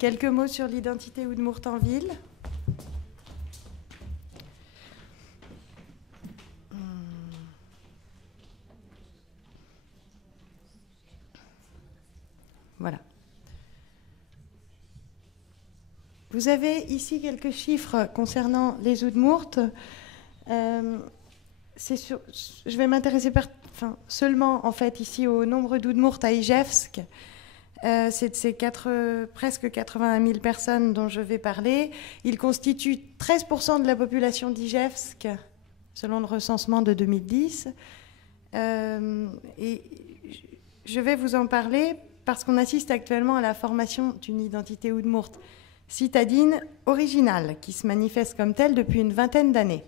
Quelques mots sur l'identité Udmurt en ville. Voilà. Vous avez ici quelques chiffres concernant les Udmurt. Je vais m'intéresser seulement en fait ici au nombre d'Udmurt à Ijevsk. C'est de ces presque 81 000 personnes dont je vais parler. Ils constituent 13% de la population d'Ijevsk, selon le recensement de 2010. Et je vais vous en parler parce qu'on assiste actuellement à la formation d'une identité Udmurt citadine originale, qui se manifeste comme telle depuis une vingtaine d'années.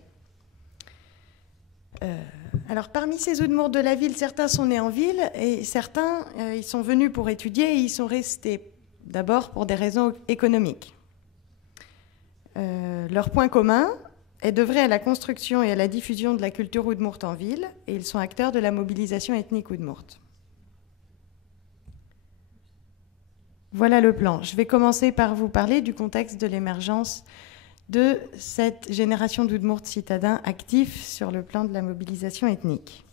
Alors, parmi ces Udmurt de la ville, certains sont nés en ville et certains, ils sont venus pour étudier et ils sont restés, d'abord pour des raisons économiques. Leur point commun est d'œuvrer à la construction et à la diffusion de la culture Udmurt en ville, et ils sont acteurs de la mobilisation ethnique Udmurt. Voilà le plan. Je vais commencer par vous parler du contexte de l'émergence de cette génération d'Udmurt citadins actifs sur le plan de la mobilisation ethnique.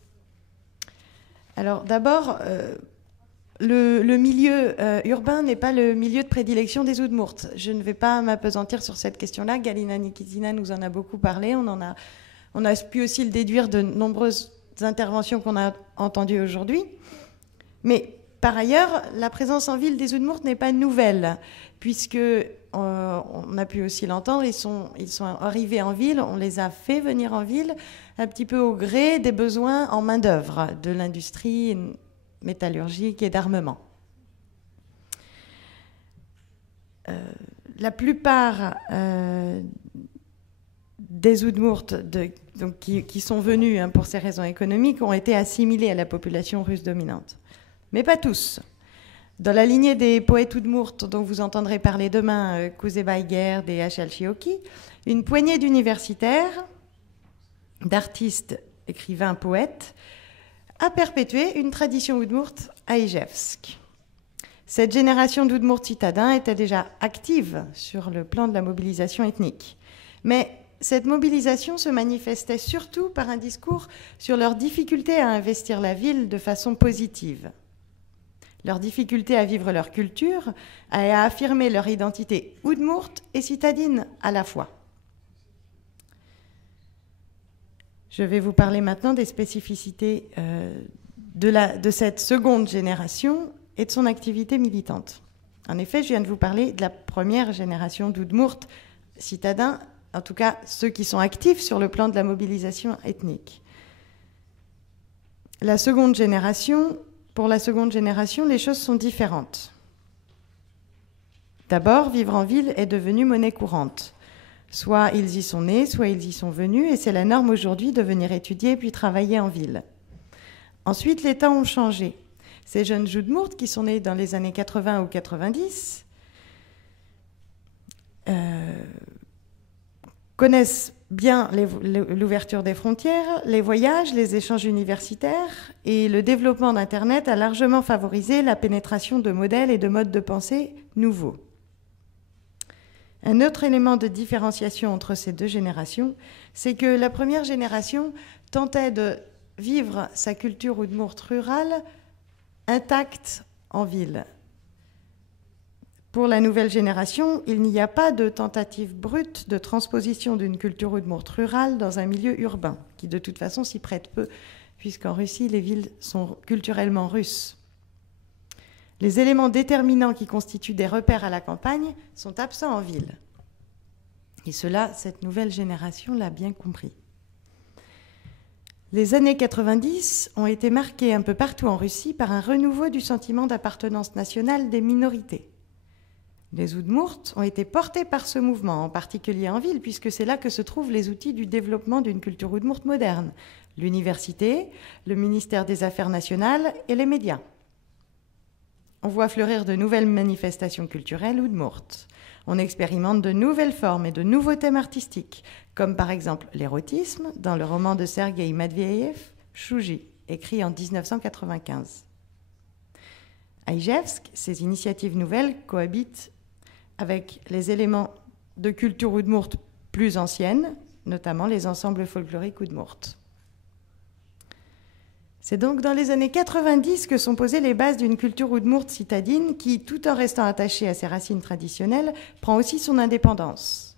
Alors d'abord, le milieu urbain n'est pas le milieu de prédilection des Udmurt. Je ne vais pas m'appesantir sur cette question-là. Galina Nikitina nous en a beaucoup parlé. On a pu aussi le déduire de nombreuses interventions qu'on a entendues aujourd'hui. Mais par ailleurs, la présence en ville des Udmurt n'est pas nouvelle, puisque on a pu aussi l'entendre, ils sont arrivés en ville, on les a fait venir en ville un petit peu au gré des besoins en main-d'œuvre de l'industrie métallurgique et d'armement. La plupart des Udmurt qui sont venus pour ces raisons économiques ont été assimilés à la population russe dominante. Mais pas tous. Dans la lignée des poètes Udmurt dont vous entendrez parler demain, Kuzeba Gerd et H.L. Chioki, une poignée d'universitaires, d'artistes, écrivains, poètes, a perpétué une tradition Udmurt à Ijevsk. Cette génération d'Udmurt citadins était déjà active sur le plan de la mobilisation ethnique. Mais cette mobilisation se manifestait surtout par un discours sur leur difficulté à investir la ville de façon positive. Leur difficulté à vivre leur culture, à affirmer leur identité Udmurt et citadine à la fois. Je vais vous parler maintenant des spécificités de cette seconde génération et de son activité militante. En effet, je viens de vous parler de la première génération d'Udmurt citadins, en tout cas ceux qui sont actifs sur le plan de la mobilisation ethnique. Pour la seconde génération, les choses sont différentes. D'abord, vivre en ville est devenu monnaie courante. Soit ils y sont nés, soit ils y sont venus, et c'est la norme aujourd'hui de venir étudier puis travailler en ville. Ensuite, les temps ont changé. Ces jeunes Udmurt qui sont nés dans les années 80 ou 90 connaissent bien l'ouverture des frontières, les voyages, les échanges universitaires, et le développement d'Internet a largement favorisé la pénétration de modèles et de modes de pensée nouveaux. Un autre élément de différenciation entre ces deux générations, c'est que la première génération tentait de vivre sa culture Udmurt rurale intacte en ville. Pour la nouvelle génération, il n'y a pas de tentative brute de transposition d'une culture Udmurt rurale dans un milieu urbain, qui de toute façon s'y prête peu, puisqu'en Russie, les villes sont culturellement russes. Les éléments déterminants qui constituent des repères à la campagne sont absents en ville. Et cela, cette nouvelle génération l'a bien compris. Les années 90 ont été marquées un peu partout en Russie par un renouveau du sentiment d'appartenance nationale des minorités. Les Udmurt ont été portés par ce mouvement, en particulier en ville, puisque c'est là que se trouvent les outils du développement d'une culture Udmurt moderne, l'université, le ministère des Affaires nationales et les médias. On voit fleurir de nouvelles manifestations culturelles Udmurt. On expérimente de nouvelles formes et de nouveaux thèmes artistiques, comme par exemple l'érotisme dans le roman de Sergueï Matveïev, Chouji, écrit en 1995. À Ijevsk, ces initiatives nouvelles cohabitent avec les éléments de culture Udmurt plus ancienne, notamment les ensembles folkloriques Udmurt. C'est donc dans les années 90 que sont posées les bases d'une culture Udmurt citadine qui, tout en restant attachée à ses racines traditionnelles, prend aussi son indépendance.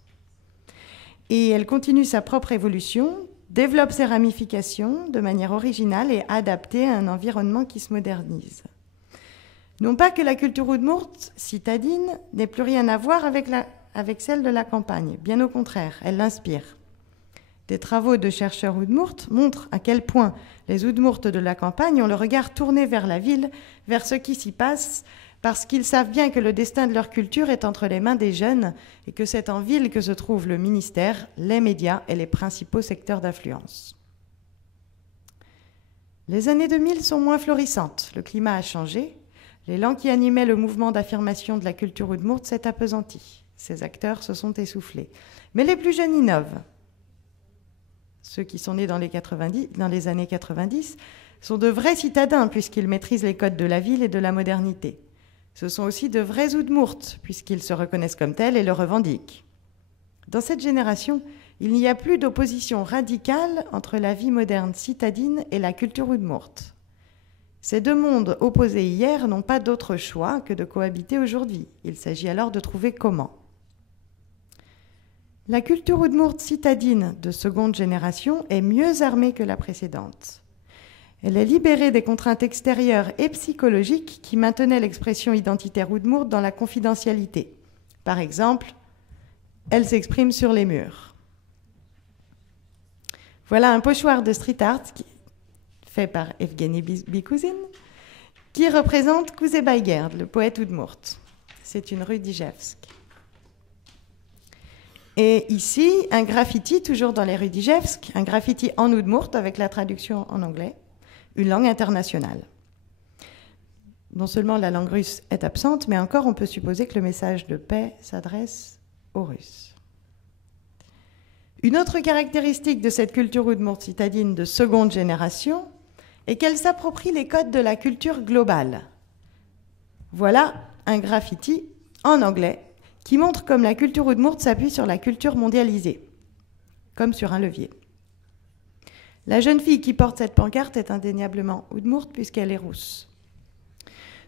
Et elle continue sa propre évolution, développe ses ramifications de manière originale et adaptée à un environnement qui se modernise. Non pas que la culture Udmurt citadine n'ait plus rien à voir avec celle de la campagne, bien au contraire, elle l'inspire. Des travaux de chercheurs Udmurt montrent à quel point les Udmurt de la campagne ont le regard tourné vers la ville, vers ce qui s'y passe, parce qu'ils savent bien que le destin de leur culture est entre les mains des jeunes et que c'est en ville que se trouve le ministère, les médias et les principaux secteurs d'influence. Les années 2000 sont moins florissantes, le climat a changé, l'élan qui animait le mouvement d'affirmation de la culture Udmurt s'est appesanti, ces acteurs se sont essoufflés. Mais les plus jeunes innovent. Ceux qui sont nés dans les années 90 sont de vrais citadins puisqu'ils maîtrisent les codes de la ville et de la modernité. Ce sont aussi de vrais Udmurt puisqu'ils se reconnaissent comme tels et le revendiquent. Dans cette génération, il n'y a plus d'opposition radicale entre la vie moderne citadine et la culture Udmurt. Ces deux mondes opposés hier n'ont pas d'autre choix que de cohabiter aujourd'hui. Il s'agit alors de trouver comment. La culture Udmurt citadine de seconde génération est mieux armée que la précédente. Elle est libérée des contraintes extérieures et psychologiques qui maintenaient l'expression identitaire Udmurt dans la confidentialité. Par exemple, elle s'exprime sur les murs. Voilà un pochoir de street art fait par Evgeny Bikouzin qui représente Kuzebaïgerd, le poète Udmurt. C'est une rue d'Ijevsk. Et ici, un graffiti, toujours dans les rues d'Ijevsk, un graffiti en Udmurt avec la traduction en anglais, une langue internationale. Non seulement la langue russe est absente, mais encore on peut supposer que le message de paix s'adresse aux Russes. Une autre caractéristique de cette culture Udmurt citadine de seconde génération est qu'elle s'approprie les codes de la culture globale. Voilà un graffiti en anglais qui montre comme la culture Udmurt s'appuie sur la culture mondialisée, comme sur un levier. La jeune fille qui porte cette pancarte est indéniablement Udmurt puisqu'elle est rousse.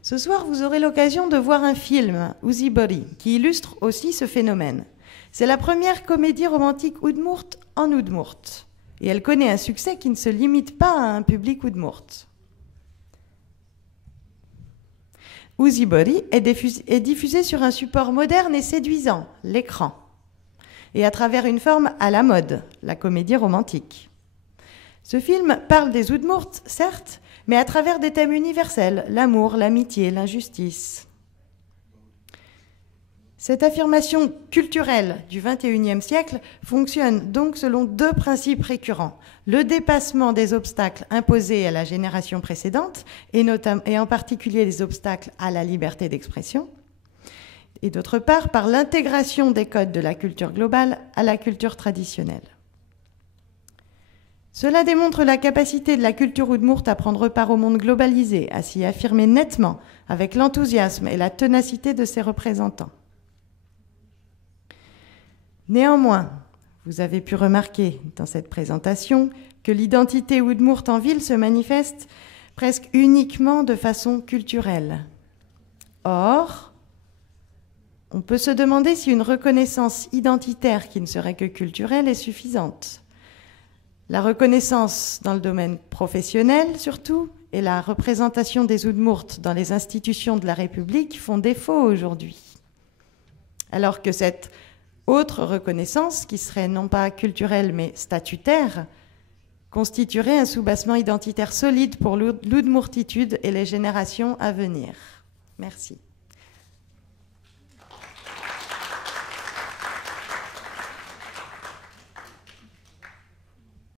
Ce soir, vous aurez l'occasion de voir un film, Uzi Bori, qui illustre aussi ce phénomène. C'est la première comédie romantique Udmurt en Udmurt, et elle connaît un succès qui ne se limite pas à un public Udmurt. Uzi Bori est diffusé sur un support moderne et séduisant, l'écran, et à travers une forme à la mode, la comédie romantique. Ce film parle des Udmurt, certes, mais à travers des thèmes universels, l'amour, l'amitié, l'injustice. Cette affirmation culturelle du XXIe siècle fonctionne donc selon deux principes récurrents. Le dépassement des obstacles imposés à la génération précédente, et en particulier les obstacles à la liberté d'expression, et d'autre part par l'intégration des codes de la culture globale à la culture traditionnelle. Cela démontre la capacité de la culture Udmurt à prendre part au monde globalisé, à s'y affirmer nettement avec l'enthousiasme et la ténacité de ses représentants. Néanmoins, vous avez pu remarquer dans cette présentation que l'identité Udmurt en ville se manifeste presque uniquement de façon culturelle. Or, on peut se demander si une reconnaissance identitaire qui ne serait que culturelle est suffisante. La reconnaissance dans le domaine professionnel, surtout, et la représentation des Udmurt dans les institutions de la République font défaut aujourd'hui. Alors que cette autre reconnaissance, qui serait non pas culturelle mais statutaire, constituerait un soubassement identitaire solide pour l'Udmurtitude et les générations à venir. Merci.